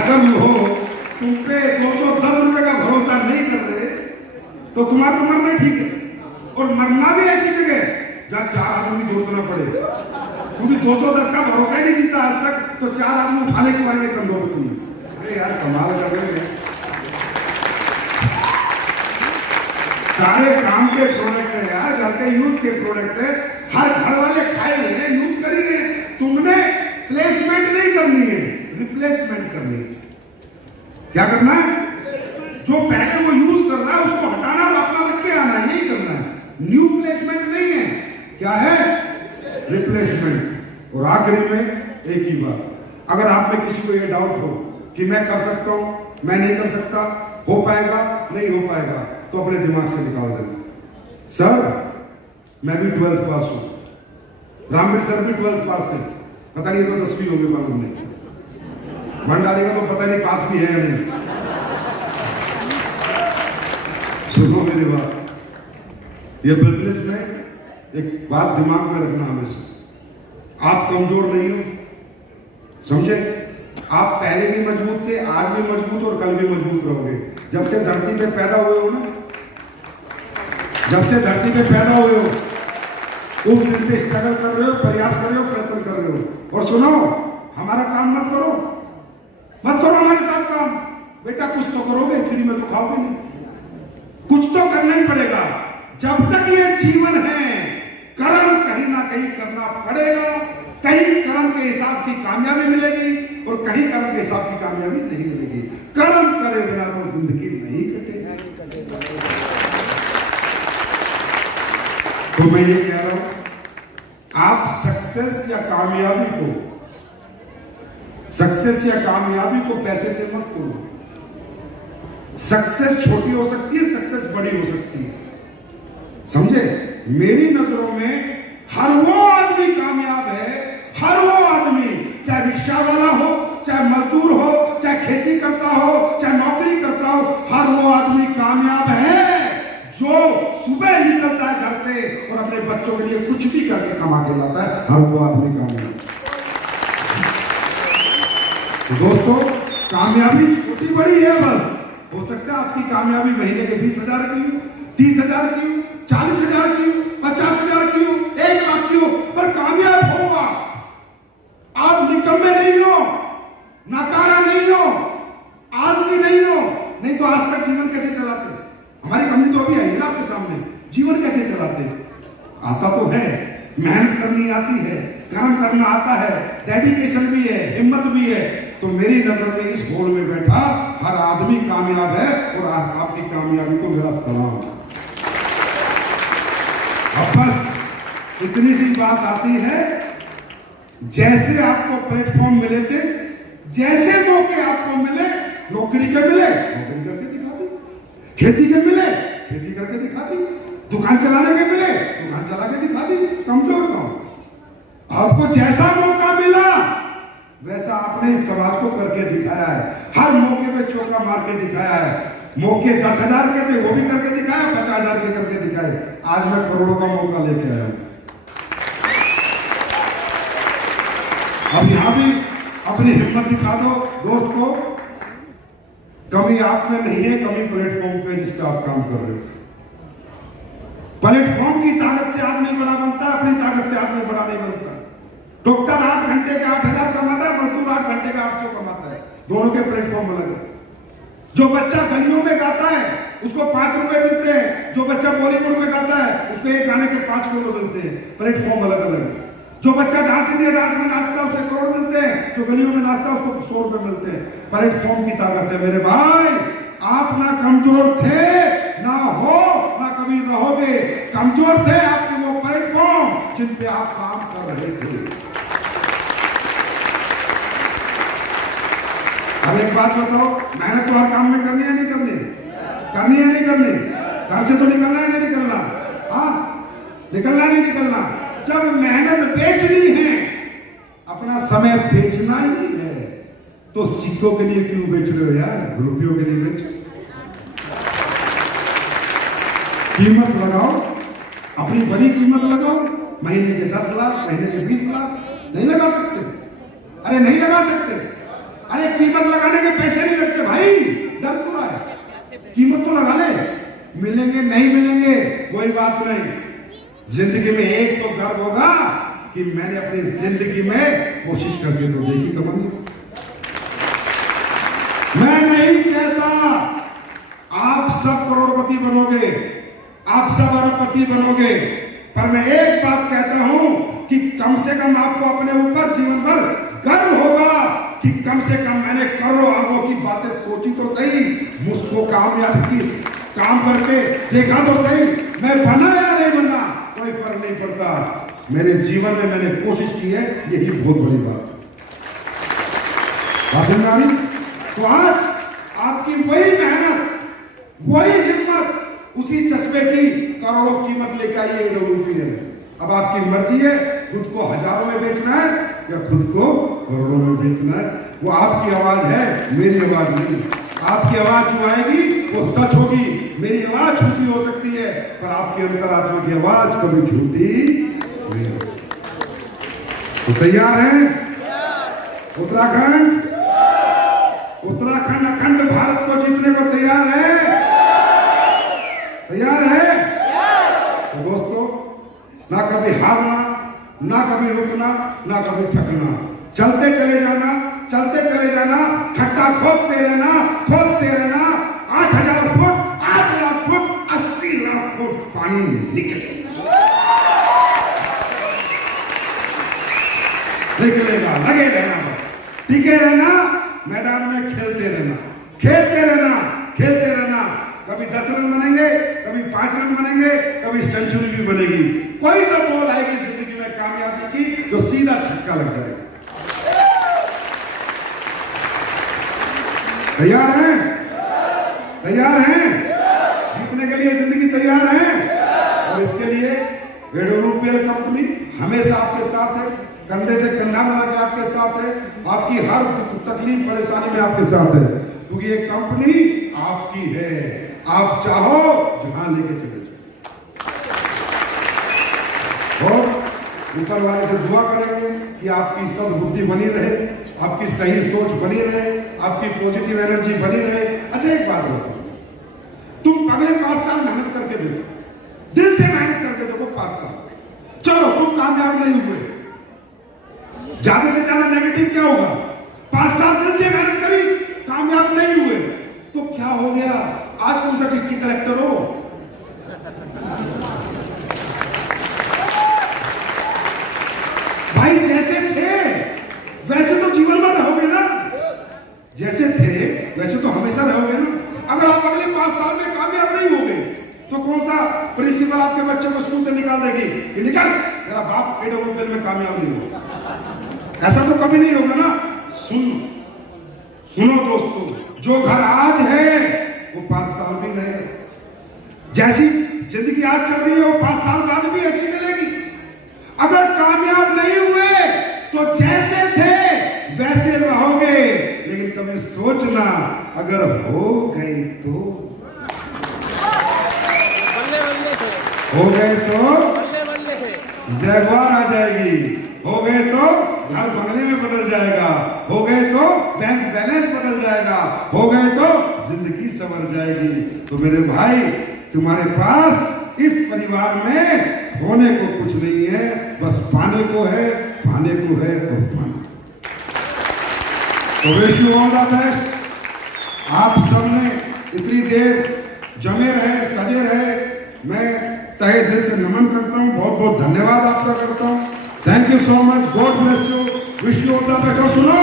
अगर लोग तुम पे 210 रुपए का भरोसा नहीं कर रहे तो तुम्हारा तो मरना ठीक है, और मरना भी ऐसी जगह जहां 4 आदमी जोड़ना पड़े, क्योंकि 210 का भरोसा ही नहीं जीता आज तक, तो 4 आदमी उठाने के आएंगे कंधों पे तुम्हें। अरे यार कमाल कर रहे हैं। सारे काम के प्रोडक्ट है यार, घर के यूज के प्रोडक्ट है, हर घर वाले खाए हुए हैं, यूज कर ही रहे हैं। तुमने प्लेसमेंट नहीं करनी है, रिप्लेसमेंट करनी है। क्या करना है? जो पहले वो यूज कर रहा है उसको हटाना और अपना रख के आना, यही करना है। न्यू प्लेसमेंट नहीं है, क्या है? रिप्लेसमेंट। और आखिरी में एक ही बात, अगर आप में किसी को ये डाउट हो कि मैं कर सकता हूं, मैं नहीं कर सकता, हो पाएगा नहीं हो पाएगा, तो अपने दिमाग से निकाल देना। सर मैं भी 12th पास हूं, रामवीर सर भी 12th पास है, पता नहीं ये तो 10वीं होगी मालूम नहीं, भंडारी का तो पता नहीं पास भी है या नहीं। सुनो मेरी बात, ये बिजनेस में एक बात दिमाग में रखना हमेशा, आप कमजोर नहीं हो, समझे? आप पहले भी मजबूत थे, आज भी मजबूत और कल भी मजबूत रहोगे। जब से धरती पे पैदा हुए हो ना, जब से धरती पे पैदा हुए हो उस दिन से स्ट्रगल कर रहे हो, प्रयास कर रहे हो, प्रयत्न कर रहे हो। और सुनो, हमारा काम मत करो, मत करो हमारे साथ काम। बेटा कुछ तो करोगे, फ्री में तो खाओगे नहीं, कुछ तो करना ही पड़ेगा। जब तक ये जीवन है, कर्म कहीं ना कहीं करना पड़ेगा। कहीं कर्म के हिसाब की कामयाबी मिलेगी और कहीं कर्म के हिसाब की कामयाबी नहीं मिलेगी। कर्म करे बिना तो जिंदगी नहीं कटेगी। तो मैं ये कह रहा हूं, आप सक्सेस या कामयाबी को पैसे से मत करो। सक्सेस छोटी हो सकती है, सक्सेस बड़ी हो सकती है, समझे? मेरी नजरों में हर वो आदमी कामयाब है, हर वो आदमी, चाहे रिक्शा वाला हो, चाहे मजदूर हो, चाहे खेती करता हो, चाहे नौकरी करता हो, हर वो आदमी कामयाब है जो सुबह निकलता है घर से और अपने बच्चों के लिए कुछ भी करके कमा के लाता है। हर वो आदमी कामयाब। तो दोस्तों, कामयाबी छोटी बड़ी है, बस हो सकता है आपकी कामयाबी महीने के 20,000 की हो, 30,000 की हो, 40,000 की हो, 50,000 की हो, 1 लाख की हो, पर कामयाब होगा। आप निकम्मे नहीं हो, नाकारा नहीं हो, आलसी नहीं हो, नहीं तो आज तक जीवन कैसे चलाते? हमारी कमी तो अभी आई है ना आपके सामने, जीवन कैसे चलाते? आता तो है, मेहनत करनी आती है, काम करना आता है, डेडिकेशन भी है, हिम्मत भी है। तो मेरी नजर में इस हॉल में बैठा हर आदमी कामयाब है और आपकी कामयाबी को मेरा सलाम। अब बस इतनी सी बात आती है, जैसे आपको प्लेटफॉर्म मिले थे, जैसे मौके आपको मिले, नौकरी के मिले नौकरी करके दिखा दी, खेती के मिले खेती करके दिखा दी, दुकान चलाने के मिले दुकान चला के दिखा दी। कमजोर कौन? आपको जैसा मौका मिला वैसा आपने इस समाज को करके दिखाया है। हर मौके पे चौका मार के दिखाया है। मौके 10,000 के थे, वो भी करके दिखाया, 50,000 के करके दिखाए। आज मैं करोड़ों का मौका लेके आया हूं। अब यहां भी अपनी हिम्मत दिखा दो दोस्तों। कमी आप में नहीं है, कमी प्लेटफॉर्म पे जिस पे आप काम कर रहे हो। प्लेटफॉर्म की ताकत से आदमी बड़ा बनता है, अपनी ताकत से आदमी बड़ा नहीं बनता। डॉक्टर 8 घंटे के 8,000 कमाता है, मजदूर 8 घंटे का 800 कमाता है। दोनों के प्लेटफॉर्म अलग है। जो बच्चा गलियों में गाता है उसको 5 रुपए मिलते हैं, जो बच्चा बॉलीवुड में गाता है उसको एक गाने के 5 करोड़ मिलते हैं। प्लेटफॉर्म अलग अलग है। जो बच्चा डांस इंडिया डांस में नाचता है उसे करोड़ मिलते हैं, जो गलियों में नाचता है उसको 100 रुपए मिलते हैं। प्लेटफॉर्म की ताकत है मेरे भाई। आप ना कमजोर थे, ना हो, ना कभी रहोगे। कमजोर थे आपके वो प्लेटफॉर्म जिन पे आप काम कर रहे थे। अब एक बात बताओ, मेहनत तो हर काम में करनी है नहीं करनी? करनी है नहीं करनी? घर से तो निकलना है नहीं निकलना? हाँ, निकलना नहीं निकलना? जब मेहनत बेचनी है, अपना समय बेचना ही है, तो सिक्कों के लिए क्यों बेच रहे हो यार? रुपयों के लिए बेचो। कीमत लगाओ, अपनी बड़ी कीमत लगाओ। महीने के 10 लाख, महीने के 20 लाख नहीं लगा सकते? अरे नहीं लगा सकते। अरे कीमत लगाने के पैसे नहीं लगते भाई, डर क्यों रहा है? कीमत तो लगा ले। मिलेंगे नहीं मिलेंगे कोई बात नहीं, जिंदगी में एक तो गर्व होगा कि मैंने अपनी जिंदगी में कोशिश करके तो देखी कमाई। मैं नहीं कहता आप सब करोड़पति बनोगे, आप सब अरबपति बनोगे, पर मैं एक बात कहता हूं कि कम से कम आपको अपने ऊपर जीवन भर गर्व होगा कि कम से कम मैंने करोड़ों अरबों की बातें सोची तो सही, मुझको कामयाब की काम करके देखा तो सही। मैं बना या नहीं बना कोई फर्क नहीं पड़ता, मेरे जीवन में मैंने कोशिश की है, यही बहुत बड़ी बात है। तो आज आपकी वही मेहनत, वही हिम्मत, उसी चश्मे की करोड़ों कीमत लेकर आई है। अब आपकी मर्जी है, खुद को हजारों में बेचना है या खुद को करोड़ों में बेचना है। वो आपकी आवाज है, मेरी आवाज नहीं। आपकी आवाज जो आएगी वो सच होगी, मेरी आवाज झूठी हो सकती है, पर आपकी अंतरात्मा की आवाज कभी झूठी नहीं हो सकती। तो तैयार हैं? उत्तराखंड अखंड भारत को जीतने को तैयार है? तैयार है? तो दोस्तों, ना कभी हारना, ना कभी रुकना, ना कभी थकना, चलते चले जाना, चलते चले जाना, खट्टा खोदते रहना। 8,000 foot, 8 lakh foot, 80 lakh foot पानी निकलेगा। लगे रहना, बस टिके रहना, मैदान में खेलते रहना। कभी 10 रन बनेंगे, कभी 5 रन बनेंगे, कभी सेंचुरी भी बनेगी। कोई तो बॉल आएगी जिंदगी में कामयाबी की जो सीधा छक्का लग जाएगा। तैयार हैं? जीतने के लिए जिंदगी तैयार है? और इसके लिए वेडोरूपेल कंपनी हमेशा आपके साथ है, कंधे से कंधा मिला के आपके साथ है, आपकी हर दुख तकलीफ परेशानी में आपके साथ है, क्योंकि ये कंपनी आपकी है। आप चाहो जहां लेके चले जाओ। और ऊपर वाले से दुआ करेंगे कि आपकी सद्बुद्धि बनी रहे, आपकी सही सोच बनी रहे, आपकी पॉजिटिव एनर्जी बनी रहे। अच्छा एक बात बताओ, तुम अगले 5 साल मेहनत करके देखो, दिल से मेहनत करके देखो 5 साल। चलो तुम कामयाब नहीं हुए, ज्यादा से ज्यादा नेगेटिव क्या होगा? 5 साल दिल से मेहनत करी, कामयाब नहीं हुए, तो क्या हो गया? आज कौन सा डिस्ट्रिक्ट कलेक्टर हो? भाई जैसे थे वैसे तो जीवन में रहोगे ना, जैसे थे वैसे तो हमेशा रहोगे ना। अगर आप अगले 5 साल में कामयाब नहीं हो गए तो कौन सा प्रिंसिपल आपके बच्चे को स्कूल से निकाल देगी कि निकल, तेरा बाप एडोमेंटल में कामयाब नहीं हुआ? ऐसा तो कभी नहीं होगा ना। सुनो दोस्तों, जो घर आज है वो 5 साल भी रहेगा। जैसी जिंदगी आज चल रही है वो 5 साल बाद भी ऐसी चलेगी। अगर कामयाब नहीं हुए तो जैसे थे वैसे रहोगे, लेकिन कभी सोचना अगर हो गए तो जगवार आ जाएगी, हो गए तो घर बंगले में बदल जाएगा, हो गए तो बैंक बैलेंस बदल जाएगा, हो गए तो जिंदगी संवर जाएगी। तो मेरे भाई, तुम्हारे पास इस परिवार में होने को कुछ नहीं है, बस पाने को है, पाने को है और पाना। तो wish you all the best. आप सबने इतनी देर जमे रहे, सजे रहे, मैं तहे दिल से नमन करता हूं, बहुत बहुत धन्यवाद आपका करता हूं। Thank you so much, God bless you, wish you all the best. और सुनो,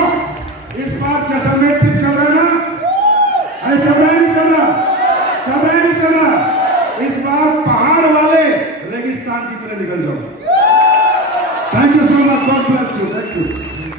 इस बार जैसलमेर ट्रिप चल रहा है ना? अरे चल रहा है नहीं चल रहा? चल रहा है नहीं चल रहा? इस बार पहाड़ वाले रेगिस्तान की तरह निकल जाओ। Thank you so much, God bless you, thank you.